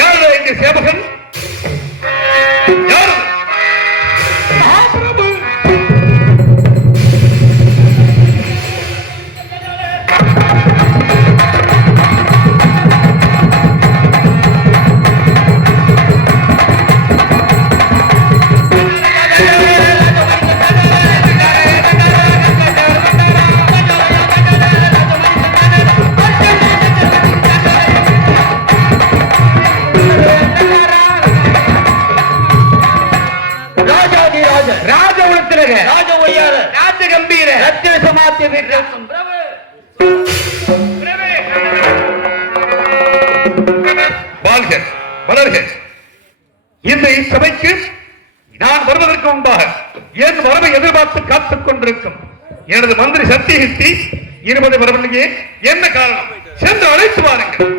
யாரு இங்கே சேவகன்? யாரு? இந்த சபைக்கு நான் வருவதற்கு முன்பாக என் வரவை எதிர்பார்த்து காத்துக் கொண்டிருக்கும் எனது மந்திரி சத்தியகித்தி 20 வரவில்லையே, என்ன காரணம்? சென்று அழைத்து வாருங்கள்.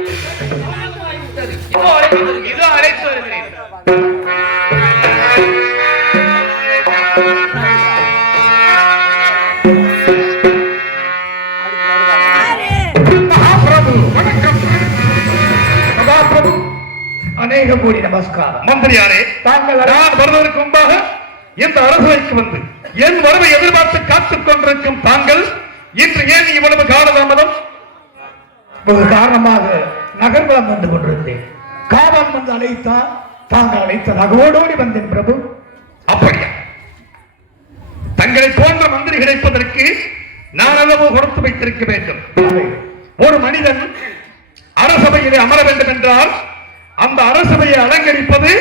இதோ அழைத்து வருகிறேன். அநேக கோடி நமஸ்காரம். மந்திரியாரே, தாங்கள் நான் வருவதற்கு முன்பாக இந்த அரசவைக்கு வந்து என் வரவை எதிர்பார்த்து காத்துக் கொண்டிருக்கும் தாங்கள் இன்று ஏன் இவ்வளவு காலதாமதம்? ஒரு காரணமாக நகர்வலம் வந்து கொண்டிருந்தேன். காவல் வந்து அழைத்தால் தாங்கள் அழைத்ததாக ஓடோடி வந்தேன் பிரபு. அப்படியா? தங்களை போன்ற மந்திரி கிடைப்பதற்கு நான் அளவு கொடுத்து வைத்திருக்க வேண்டும். ஒரு மனிதன் அரசபையிலே அமர வேண்டும் என்றால் அந்த அரசபையை அலங்கரிப்பது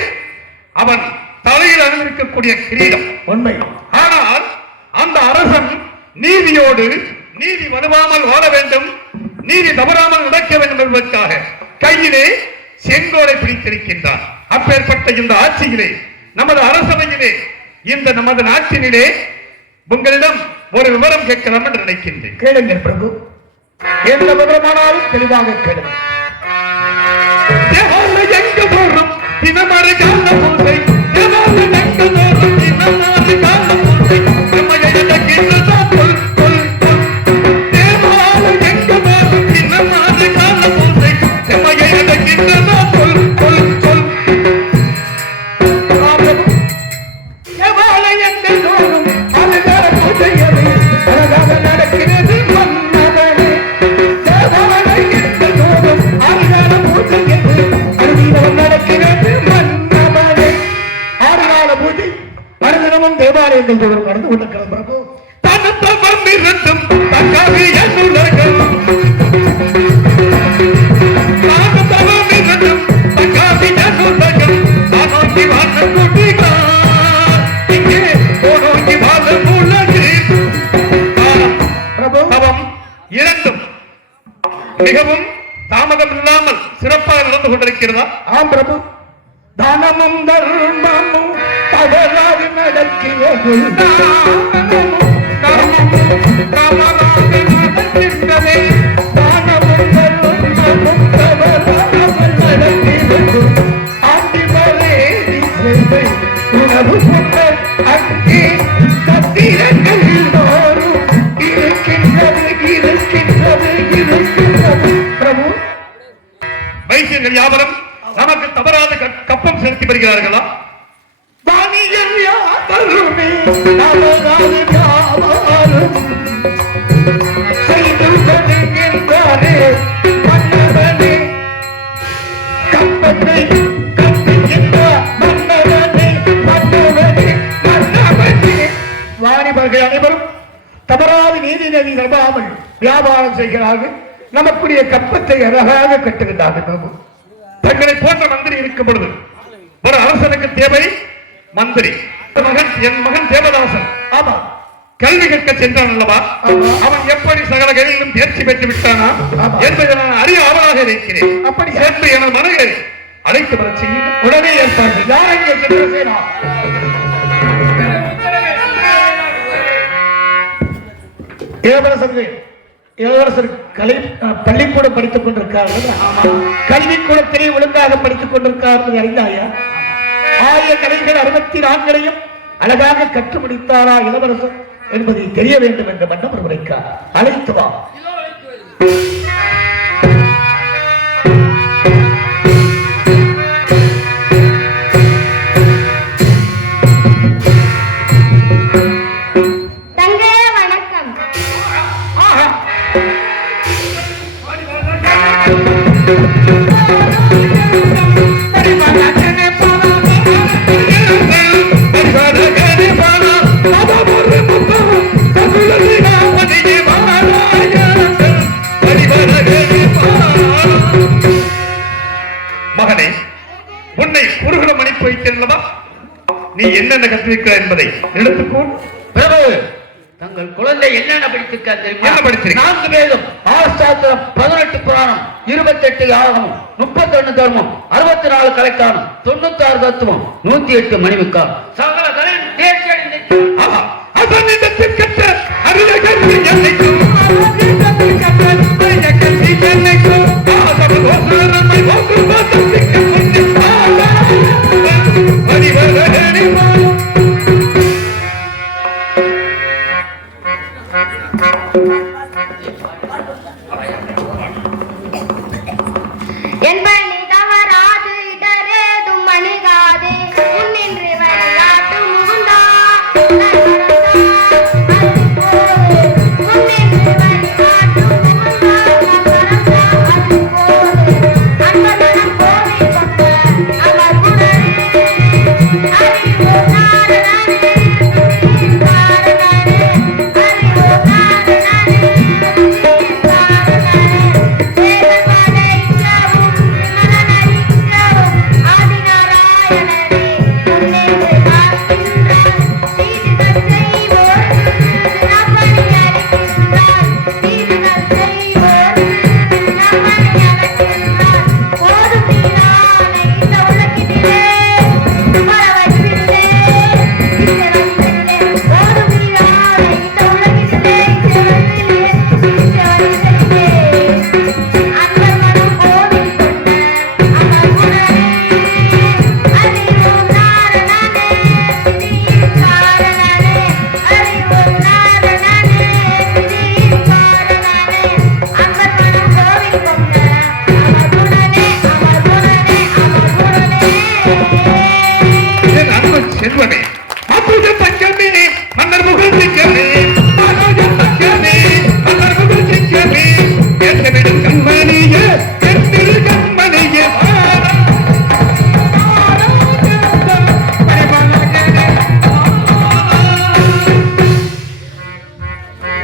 அவன் தலையில் அணிந்திருக்கக்கூடிய கிரீடம். உண்மை. ஆனால் அந்த அரசன் நீதியோடு நீதி வலுவாமல் வாழ வேண்டும், நீதி தவறாமல் நடக்க வேண்டும் என்பதற்காக கையிலே செங்கோலை பிடித்திருக்கின்றான். அப்பேற்பட்ட இந்த ஆட்சியிலே, நமது அரசபையிலே, இந்த நமது நாட்டினிலே உங்களிடம் ஒரு விவரம் கேட்கலாம் என்று நினைக்கின்றேன். கேளுங்கள் பிரபு. எந்த விவரமானாலும் தெளிவாக கேளுங்கள். எங்கு தோறும் தினமறு கால பூசை, எங்கு தோறும் தினமறு கால பூசை, தேவாலயங்கள் தொடர்பு நடந்து கொண்டிருக்கிறது பிரபு. இரண்டும் மிகவும் தாமதம் இல்லாமல் சிறப்பாக நடந்து கொண்டிருக்கிறதா? ஆம் பிரபு. தானமும் தர்மமும் தவறாது நடக்கிறது. உணவு அங்கே சத்திரங்கள் இருக்கின்றது இருக்கின்றது இருக்கின்றது பிரபு. வைத்தியர்கள் யாவரும் நமக்கு தவறாத கப்பம் செலுத்தி வருகிறார்களா? வாணிகள் யாவருமே தவறாது யாவரும் செய்து கொள்கின்றாரே மன்னவனே. கப்பத்தை கட்டுகின்ற மன்னவனே மன்னவனே மன்னவனே. வாணிபர்கள் அனைவரும் தவறாது நீதி நெறி நம்பாமல் வியாபாரம் செய்கிறார்கள். நமக்குரிய கப்பத்தை அழகாக கட்டுகின்றார்கள் பிரபு. தங்களை போன்ற மந்திரி இருக்கும் பொழுது ஒரு அரசனுக்கு தேவை மந்திரி. என் மகன் தேவதாசன் ஆமா கல்வி கற்க சென்றான் அல்லவா? அவன் எப்படி சகல கையிலும் தேர்ச்சி பெற்று விட்டானா என்பதை நான் அறிய ஆவலாக இருக்கிறேன். அப்படி சேர்ந்து எனது மனைகளை அழைத்து வர செய்ய உடனே ஏற்பாடு. யாரங்கே சந்திரசேனா? இளவரசர் பள்ளிக்கூடம் படித்துக் கொண்டிருக்கார்கள். கல்விக்கூடத்திலே ஒழுங்காக படித்துக் கொண்டிருக்கார்கள் அறிந்தாயா? 1000 கலைகள் 64 அழகாக கற்று முடித்தாரா இளவரசர் என்பதை தெரிய வேண்டும் என்ற மன்னர் உரைக்கார். அழைத்து வா. மகனே, உன்னை குருகுலம் அனுப்பி வைத்தேன். நீ என்னென்ன கற்றிருக்கிறாய் என்பதை எடுத்துக்கொள். பிரபு, தங்கள் குழந்தை என்னென்ன படித்திருக்கார் தெரியுமா? என்ன படிச்சிருக்க? 4 வேதம், 6 சாஸ்திரம், 18 புராணம், 28 யாகமும், 31 தர்மம், 64 கலைக்கானம், 96 தத்துவம், 108 மணிமுக்கால், சகல கலையும் தேர்ச்சி அடைந்திருக்கிறார். என்பனி தவறாது இடரேதும் மணிகாதே முன்னின்று வழிகாட்டு முகுந்தா முன்னின்று வழிகாட்டு முகுந்தா அன்பனம் கோவி கொண்ட அவர் குடரே அறிவோ நாரணனே காரணனே அறிவோ நாரணனே செல்வமே, அப்போது தங்கமே, மன்னர் முகல் சிங்கமே, தங்கமே, மன்னர் முகல் சிங்கமே, என்னிடம் கண்மணியே, என்னிடம் கண்மணியே,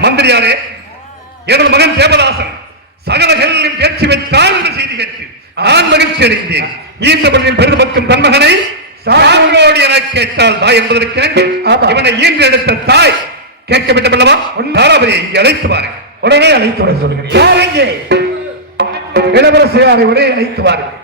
மந்திரியாரே, எனது மகன் தேவதாசன் சகலகளிலும் தேர்ச்சி வைத்தார் என்று செய்தி கேட்டு நான் மகிழ்ச்சி அடைந்தேன். ஈந்தபடியில் பெருமக்கும் தன்மகனை சாரோடு என கேட்டால் தாய் என்பதற்கு இவனை ஈன்று எடுத்த தாய் கேட்க வேண்டும் அல்லவா? தாராபதியை இங்கே அழைத்து வாருங்கள். உடனே அழைத்து வர சொல்கிறேன். இளவரசியாரை உடனே அழைத்து வாருங்கள்.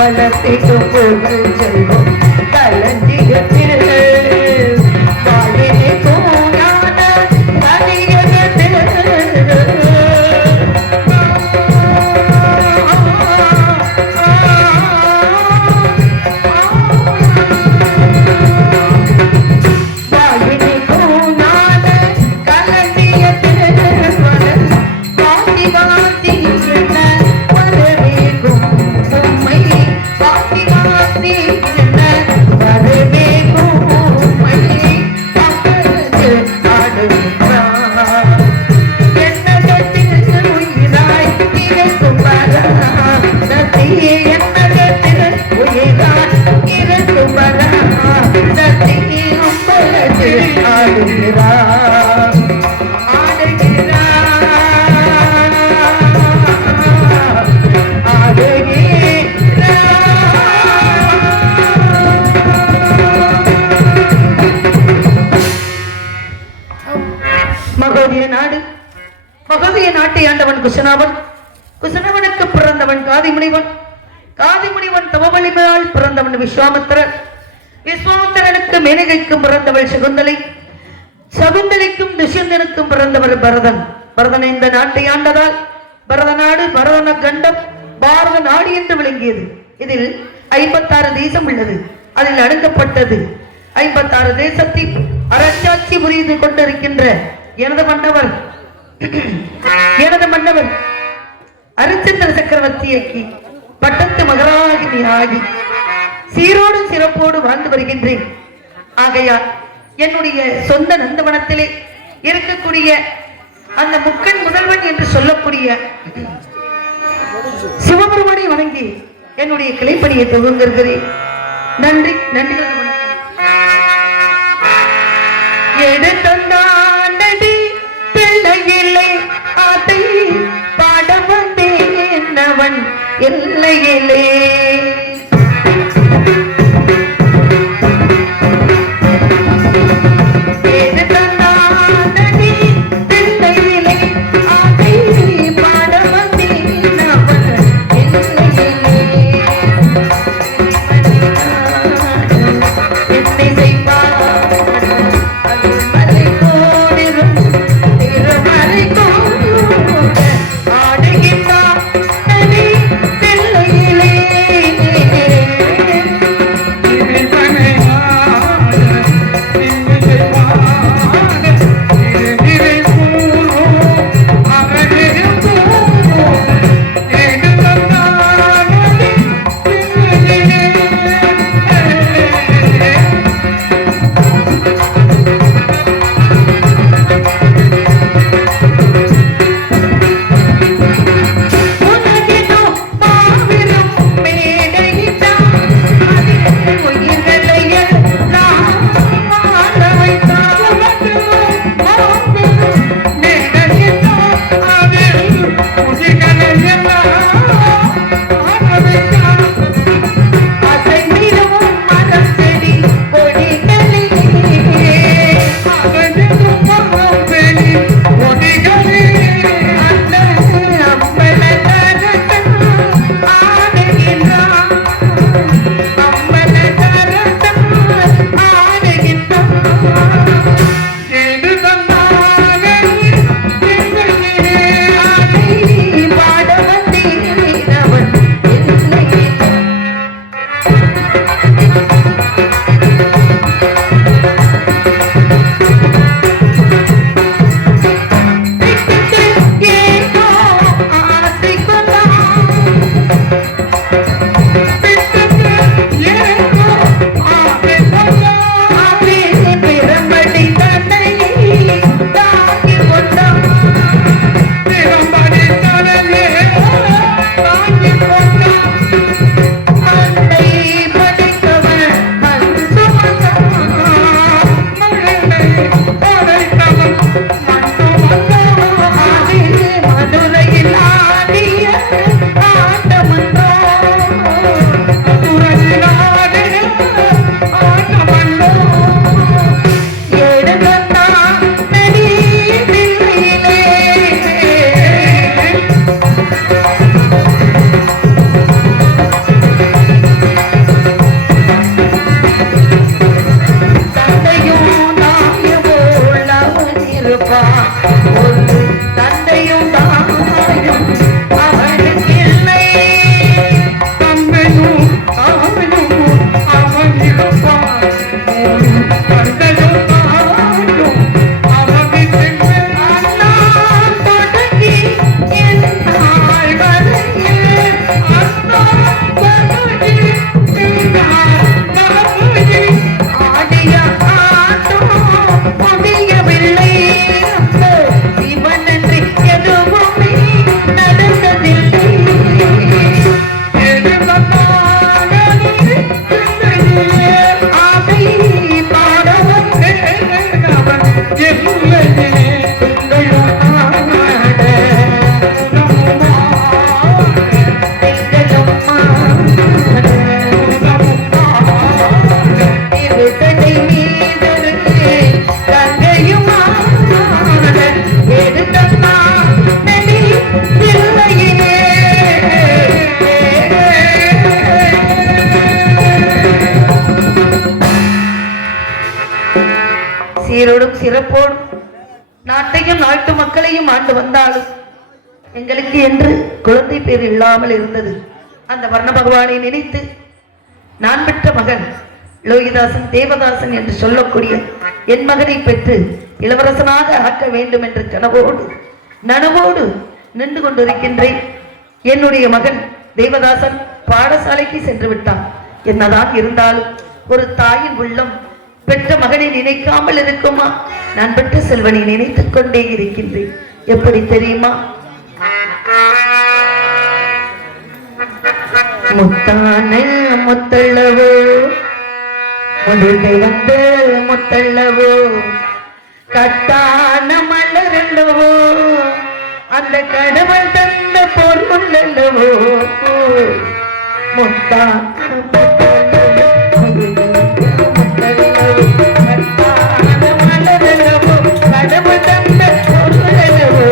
வளர்த்திடும் புகழ் செல்வம் களஞ்சியத்தில் வாழினி தூயான கலியத்தில் வாழினி தூயான களஞ்சியத்தில் வாசி வாசி என்ன வரவேகும் உம்மை வாசி வாசி என்ன வரவேகும் உம்மை அப்பொழுது ஆடுகிறார் என்னகத்தில் உயிராய் இருக்கும் பராசக்தி என்னகத்தில் உயிராய் இருக்கும் பராசக்தி அப்பொழுது ஆடுகிறார் மகோதிய நாடு மகோதிய நாட்டை ஆண்டவன் குசனவன் குசனவனுக்கு பிறந்தவன் காதிமுனிவன் காதிமுனிவன் தவவலிமையால் பிறந்தவன் விஸ்வாமித்திரன் விஸ்வாமித்திரனுக்கு மேனகைக்கும் பிறந்தவள் சகுந்தலை சகுந்தலைக்கும் துஷ்யந்தனுக்கும் பிறந்தவர் பரதன் பரதன் இந்த நாட்டை ஆண்டதால் பரத நாடு பரதன கண்டம் பாரத நாடு என்று விளங்கியது இதில் 56 தேசம் உள்ளது அதில் அடங்கப்பட்டது 56 தேசத்தில் அரசாட்சி புரிந்து கொண்டிருக்கின்ற எனது மன்னவர் அரிச்சந்திர சக்கரவர்த்தியைக்கு பட்டத்து மகராகினி ஆகி சீரோடு சிறப்போடு வாழ்ந்து வருகின்றேன் ஆகையால் என்னுடைய சொந்த நந்தவனத்திலே இருக்கக்கூடிய அந்த முக்கன் முதல்வன் என்று சொல்லக்கூடிய சிவபெருமானை வணங்கி என்னுடைய கிளைப்பணியை துவங்குகிறேன். நன்றி நன்றி எடுத்தந்தாண்டடி பிள்ளையிலே அதை பாட வந்தேன் அவன் எல்லையிலே சிறப்போடு நாட்டையும் நாட்டு மக்களையும் ஆண்டு வந்தாலும் எங்களுக்கு என்று குழந்தை பேர் இல்லாமல் இருந்தது. அந்த வர்ண பகவானை நினைத்து நான் பெற்ற மகன் லோகிதாசன் தேவதாசன் என்று சொல்லக்கூடிய என் மகனை பெற்று இளவரசனாக ஆக்க வேண்டும் என்ற நனவோடு நின்று கொண்டிருக்கின்றேன். என்னுடைய மகன் தேவதாசன் பாடசாலைக்கு சென்று விட்டான். என்னதான் இருந்தாலும் ஒரு தாயின் உள்ளம் பெற்ற மகனை நினைக்காமல் இருக்குமா? நான் பெற்ற செல்வனை நினைத்துக் கொண்டே இருக்கின்றேன். எப்படி தெரியுமா? முத்தான முத்தள்ளவோ முழுதை வந்த முத்தள்ளவோ கட்டான மலரல்லவோ அந்த கடவுள் தந்த பொருள் அல்லவோ முத்தான மலரல்லவோ கடவுள் தந்த பொருள் அல்லவோ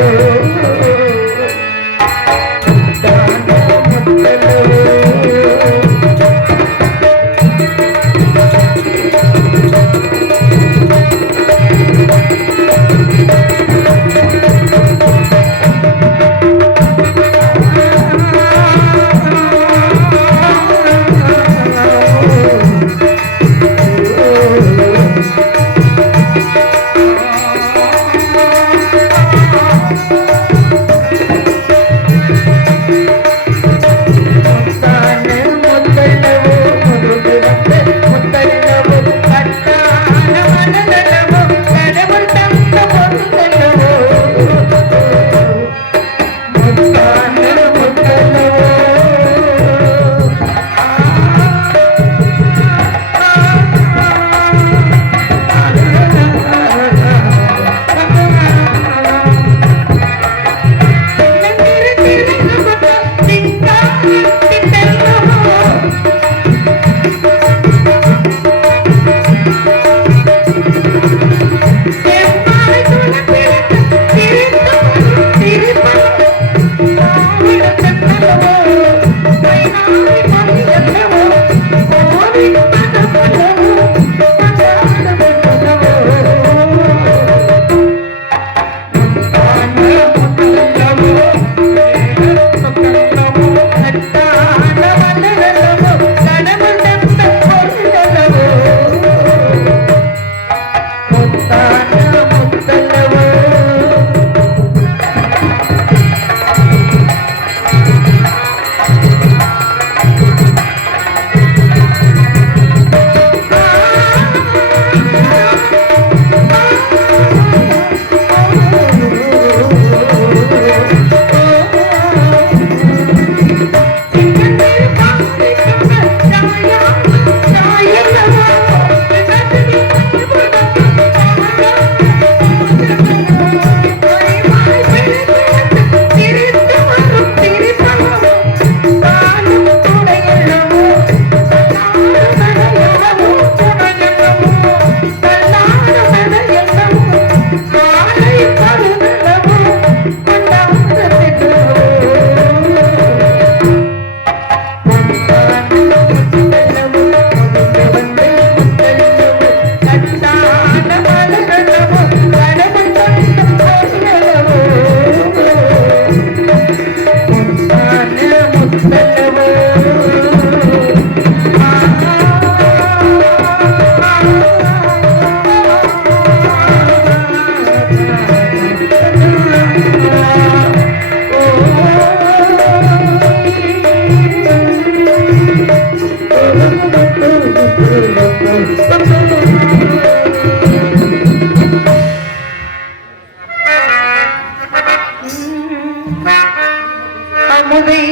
அமுதை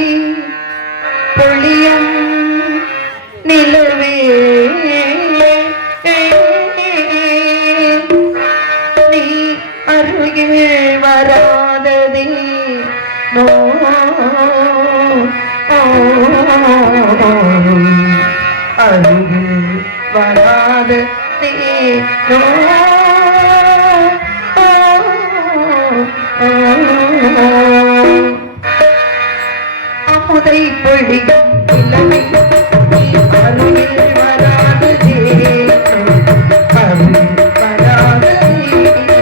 பொழியும் நிலவே நீ அருகில் வராததே நோ அருகில் வராததே நோ அமுதை பொழியும் நிலவே நீ அருகில் வராததே அருகில் வராததே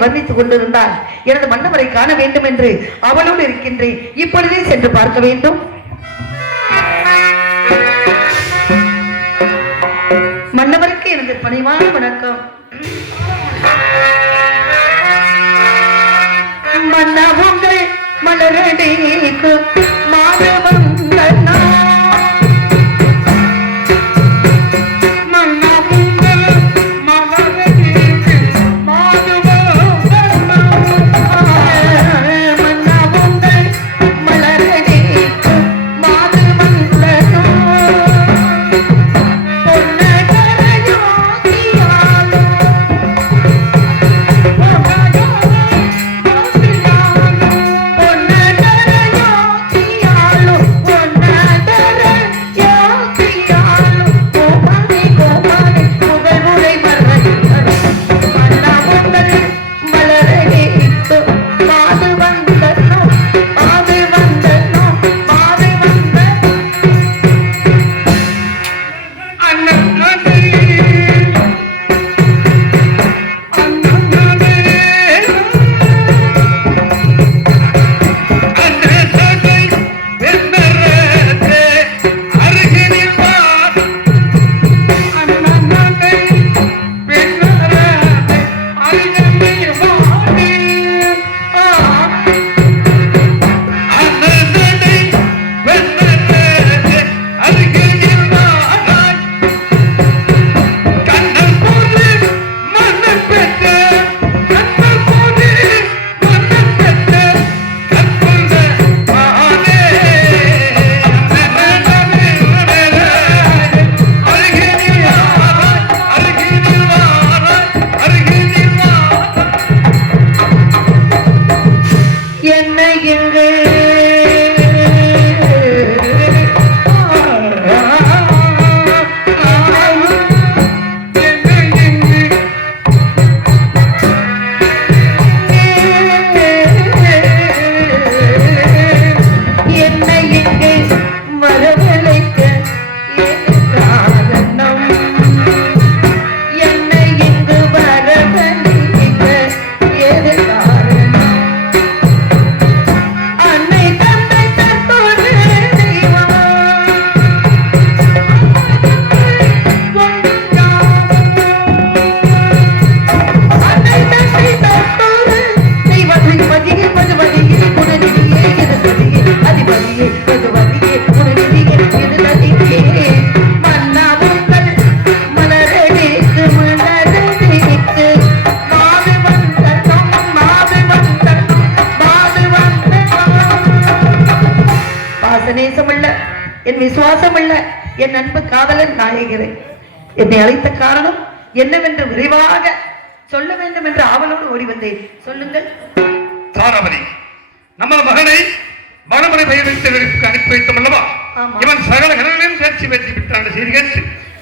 வர்ணித்துக் கொண்டிருந்தால் எனது மன்னவரை காண வேண்டும் என்று அவளோடு இருக்கின்றேன். இப்பொழுதே சென்று பார்க்க வேண்டும். மன்னவருக்கு எனது பணிவான வணக்கம். மன்னவங்கள் மலரடிக்கு மாதவன் என் விசுவாசம் இல்ல என் அன்பு காதலன் நாயகரே. என்னை அழைத்த காரணம் என்னவென்று விரைவாக சொல்ல வேண்டும் என்று ஆவலோடு ஓடி வந்தேன். சொல்லுங்கள். தாராபதி, நமது மகனை மணமுறை பெயர் வைத்தவர்களுக்கு அனுப்பி வைத்தோம் அல்லவா? ஆமா. இவன் சகல கடவுளையும் தேர்ச்சி பெற்று விட்டான் செய்தி கேட்டு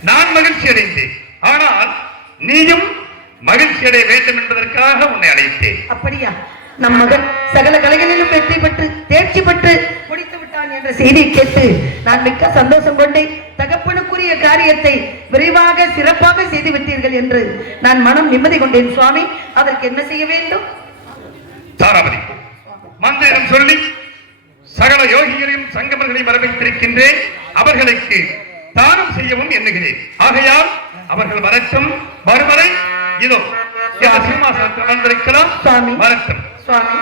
நான் மகிழ்ச்சி அடைந்தேன். ஆனால் நீயும் மகிழ்ச்சி அடைய வேண்டும் என்பதற்காக உன்னை அழைத்தேன். அப்படியா? நம் மகன் சகல கலைகளிலும் வெற்றி பெற்று தேர்ச்சி பெற்று முடித்து விட்டான் என்ற செய்தியை கேட்டு நான் மிக்க சந்தோஷம் கொண்டேன். தகப்பனுக்குரிய காரியத்தை விரைவாக சிறப்பாக செய்து விட்டீர்கள் என்று நான் மனம் நிம்மதி கொண்டேன். சுவாமி, அதற்கு என்ன செய்ய வேண்டும்? தாராபதி மந்திரம் சொல்லி சகல யோகிகளையும் சங்கமர்களையும் வரவேற்றிருக்கின்றேன். அவர்களுக்கு தானம் செய்யவும் எண்ணுகிறேன். ஆகையால் அவர்கள் வரட்டும். வருவரை இதோ சிம்மாசனத்தில் வந்திருக்கலாம். சுவாமி, வரட்டும். சுவாமி,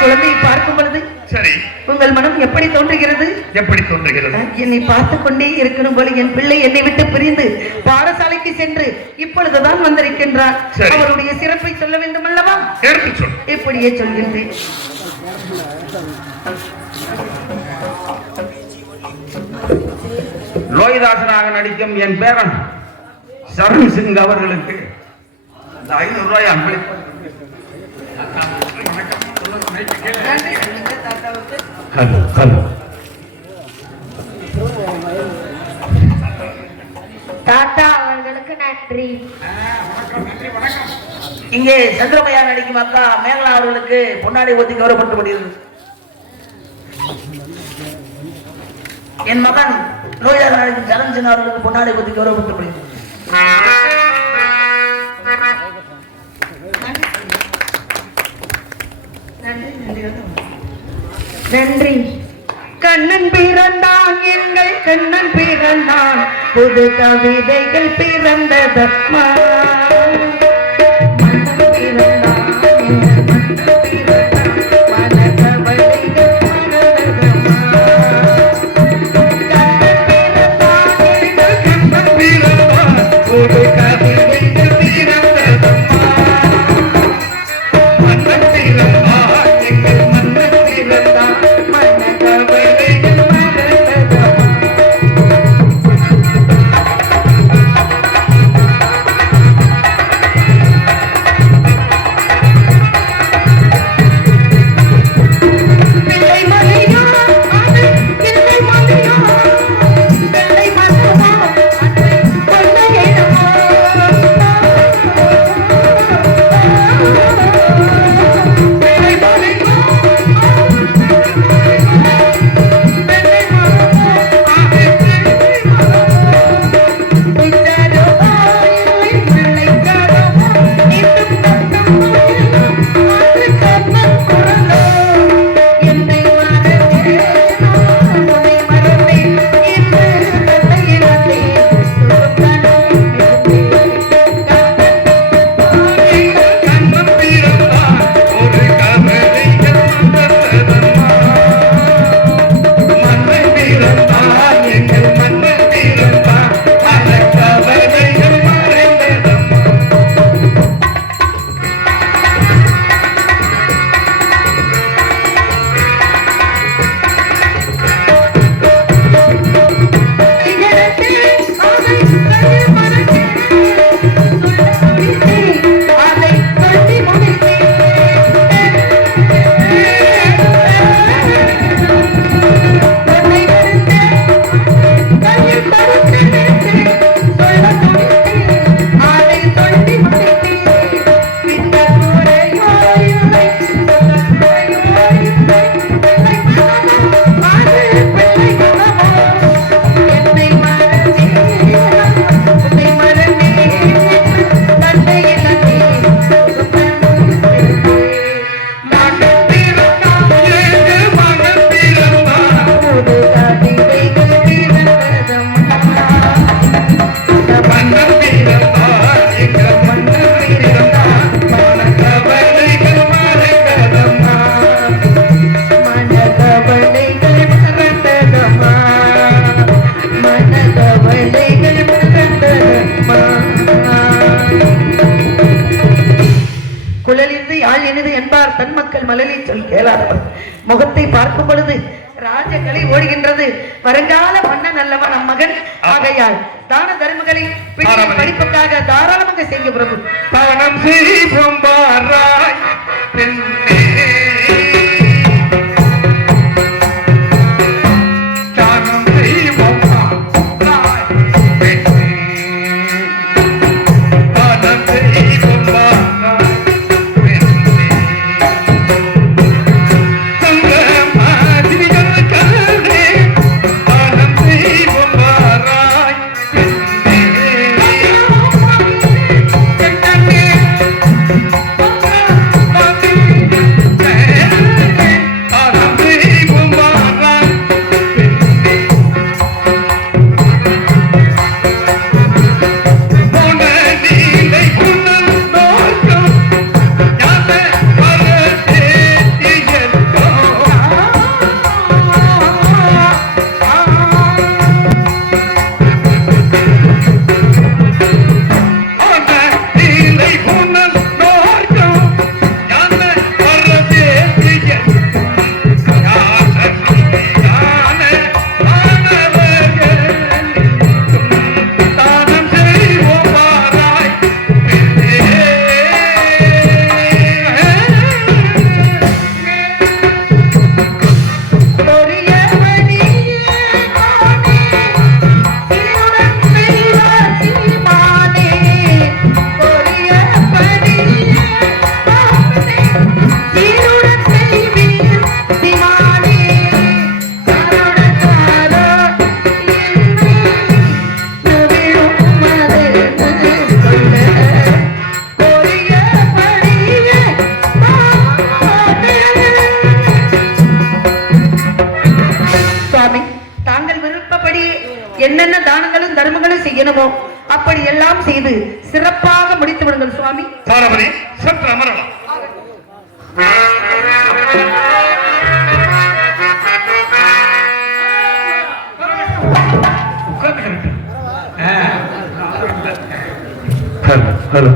குழந்தையை பார்க்கும் பொழுது சரி, உங்கள் மனம் எப்படி தோன்றுகிறது? எப்படி தோன்றுகிறது? என்னை பார்த்து கொண்டே இருக்கணும் போல என் பிள்ளை என்னை விட்டு பிரிந்து பாடசாலைக்கு சென்று இப்பொழுதுதான் வந்திருக்கின்றார். சரி. அவருடைய சிறப்பை சொல்ல வேண்டும் அல்லவா? எடுத்து சொல். இப்படியே சொல்கின்றேன். லோகிதாசனாக நடிக்கும் என் பேரன் சரண் சிங் அவர்களுக்கு 500 ரூபாய் அன்பளிப்பு. Hello hello. தாத்தா அவர்களுக்கு நன்றி. இங்கே சந்திரமையா நடிக்கும் அக்கா மேகலா அவர்களுக்கு பொன்னாடை ஊத்தி கௌரவப்படுத்தப்படுகிறது. என் மகன் லோகிதாசன் நடிக்கும் சரண் சிங் அவர்களுக்கு பொன்னாடை ஊத்தி கௌரவப்படுத்தப்படுகிறது. நன்றி. கண்ணன் பிறந்தான், எங்கள் கண்ணன் பிறந்தான், புது கவிதைகள் பிறந்ததம்மா. மன்னன் பிறந்தான், எங்கள் மன்னன் பிறந்தான், மனக்கவலைகள் மறந்ததம்மா. கண்ணன் பிறந்தான், புது கவிதைகள் பிறந்ததம்மா. மன்னன் பிறந்தான், எங்கள் மன்னன் பிறந்தான், மனக்கவலைகள் மறந்ததம்மா. பிள்ளை மலையா, அது பிள்ளை மலையா, பிள்ளை மலையா, அது கொள்ளையிடமா. பிள்ளை மலையா, குழலிந்து யாழ் எனது என்பார் தன் மக்கள் மலலி சொல் கேளாதவர். முகத்தை பார்க்கும் பொழுது ராஜகலை ஓடுகின்றது. வருங்கால மன்னன் அல்லவா நம் மகன். ஆகையால் தான தர்மங்களை பிள்ளை படிப்புக்காக தாராளமாக செய்ய பிரபு. தானம் செய்வோம் பாராய் பெண்ணே. என்னவோ அப்படி எல்லாம் செய்து சிறப்பாக முடித்து விடுங்கள் சுவாமி. தாராபதி சற்று அமரலாம். ஹலோ